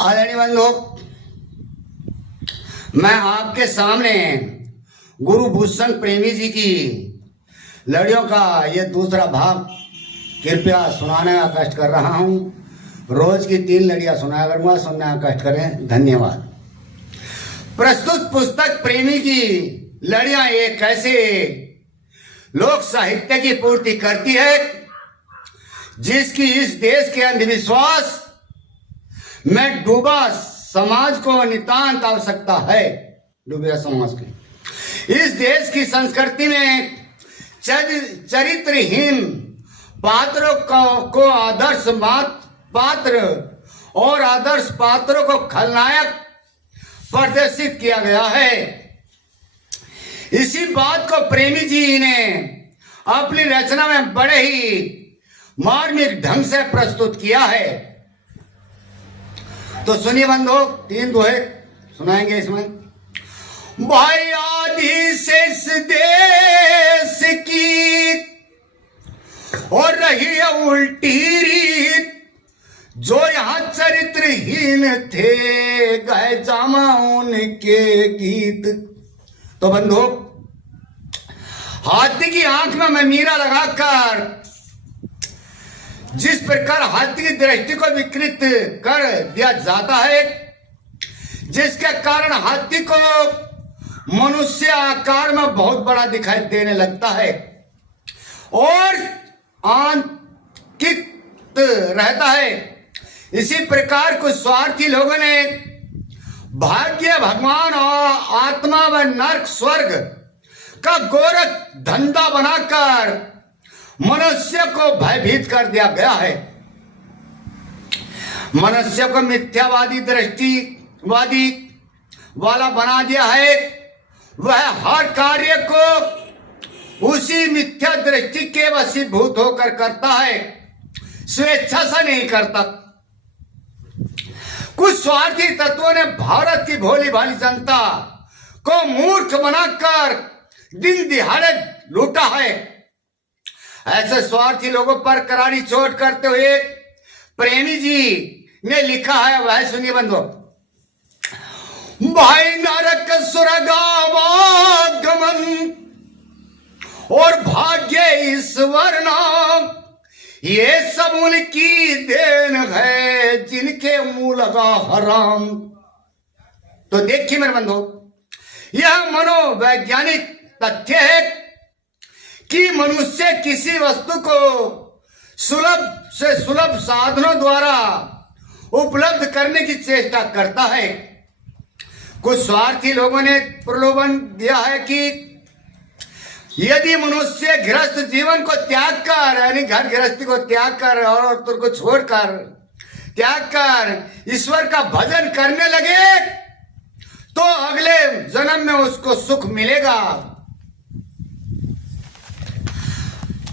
आदरणीय बंधु, मैं आपके सामने गुरुभूषण प्रेमी जी की लड़ियों का ये दूसरा भाग कृपया सुनाने का कष्ट कर रहा हूँ। रोज की 3 लड़ियाँ सुनाया करूँगा, सुनने का कष्ट करें। धन्यवाद। प्रस्तुत पुस्तक प्रेमी की लड़ियाँ एक कैसे लोक साहित्य की पूर्ति करती है जिसकी इस देश के अंधविश्वास में डूबा समाज को नितांत आवश्यकता है। डूबे समाज की इस देश की संस्कृति में चरित्रहीन पात्रों को आदर्श पात्र और आदर्श पात्रों को खलनायक प्रदर्शित किया गया है। इसी बात को प्रेमी जी ने अपनी रचना में बड़े ही मार्मिक ढंग से प्रस्तुत किया है। तो सुनिए बंधु, 3 दोहे सुनाएंगे इसमें। भाई आदि से इस देश की और रही है उल्टी रीत, जो यहाँ चरित्रहीन थे गए जामा उनके गीत। तो बंधु, हाथी की आंख में ममीरा लगाकर जिस प्रकार हाथी की दृष्टि को विकृत कर दिया जाता है, जिसके कारण हाथी को मनुष्य आकार में बहुत बड़ा दिखाई देने लगता है और आंकित रहता है, इसी प्रकार कुछ स्वार्थी लोगों ने भाग्य, भगवान और आत्मा व नरक स्वर्ग का गोरख धंधा बनाकर मनुष्य को भयभीत कर दिया गया है। मनुष्य को मिथ्यावादी दृष्टिवादी वाला बना दिया है। वह हर कार्य को उसी मिथ्या दृष्टि के वशीभूत होकर करता है, स्वेच्छा से नहीं करता। कुछ स्वार्थी तत्वों ने भारत की भोली भाली जनता को मूर्ख बनाकर दिन दिहाड़े लूटा है। ऐसे स्वार्थी लोगों पर करारी चोट करते हुए प्रेमी जी ने लिखा है, वह सुनिए बंधु। भाई नरक स्वर्गावागमन और भाग्य ईश्वर नाम, ये सब उनकी देन है जिनके मुंह लगा हराम। तो देखिए मेरे बंधु, यह मनोवैज्ञानिक तथ्य है कि मनुष्य किसी वस्तु को सुलभ से सुलभ साधनों द्वारा उपलब्ध करने की चेष्टा करता है। कुछ स्वार्थी लोगों ने प्रलोभन दिया है कि यदि मनुष्य गृहस्थ जीवन को त्याग कर, यानी घर गृहस्थी को त्याग कर और औरतों को छोड़कर त्याग कर ईश्वर का भजन करने लगे तो अगले जन्म में उसको सुख मिलेगा,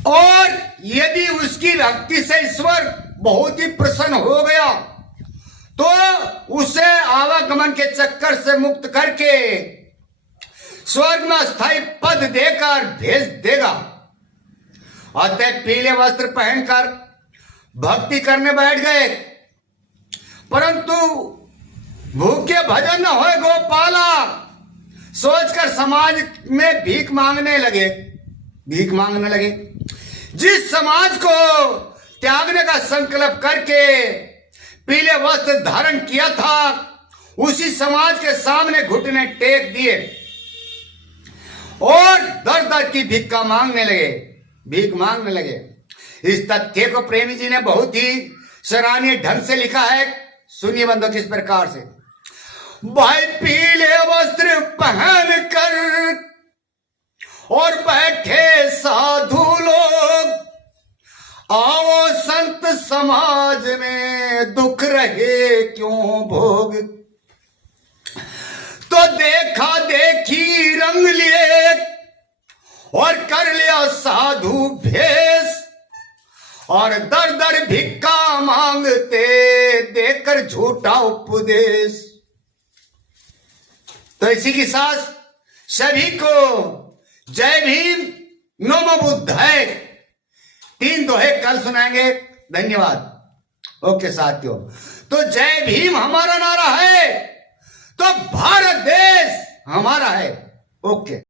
और यदि उसकी भक्ति से ईश्वर बहुत ही प्रसन्न हो गया तो उसे आवागमन के चक्कर से मुक्त करके स्वर्ग में स्थायी पद देकर भेज देगा। अतः पीले वस्त्र पहनकर भक्ति करने बैठ गए, परंतु भूखे भजन न होए गोपाला सोचकर समाज में भीख मांगने लगे। जिस समाज को त्यागने का संकल्प करके पीले वस्त्र धारण किया था, उसी समाज के सामने घुटने टेक दिए और दर दर की भीख मांगने लगे। इस तथ्य को प्रेमी जी ने बहुत ही सराहनीय ढंग से लिखा है। सुनिए बंधु किस प्रकार से। भाई पीले वस्त्र पहन कर और बैठे साधु लोग, आओ संत समाज में दुख रहे क्यों भोग। तो देखा देखी रंग लिए और कर लिया साधु भेष, और दर दर भिक्खा मांगते देकर झूठा उपदेश। तो इसी के साथ सभी को जय भीम, नमो बुद्धाय। 3 दोहे कल सुनाएंगे। धन्यवाद। ओके साथियों, तो जय भीम हमारा तो भारत देश हमारा है। ओके।